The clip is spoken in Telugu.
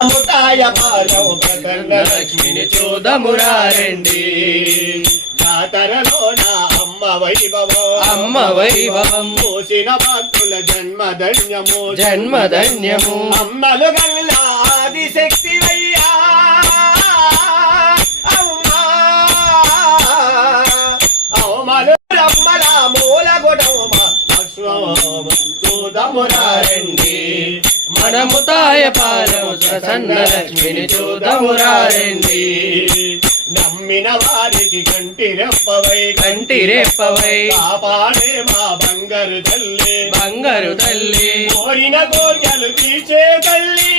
ముతాయ పాదం ప్రసన్న లక్ష్మిని చూదమురారండి జాతరలో నా అమ్మ వైభవం చూసిన భక్తుల జన్మధన్యము అమ్మలు గల్లా ఆదిశక్తి వయ్యా అవమలు రమ్మల మూల గుణమ చూదమురారండి మనముతాయ పాదం ప్రసన్న లక్ష్మిని చూదమురారండి నమ్మిన వారికి కంటిరెప్పవై కాపాడే మా బంగారు తల్లి తల్లి కోరిన కోరికలు తీర్చే తల్లి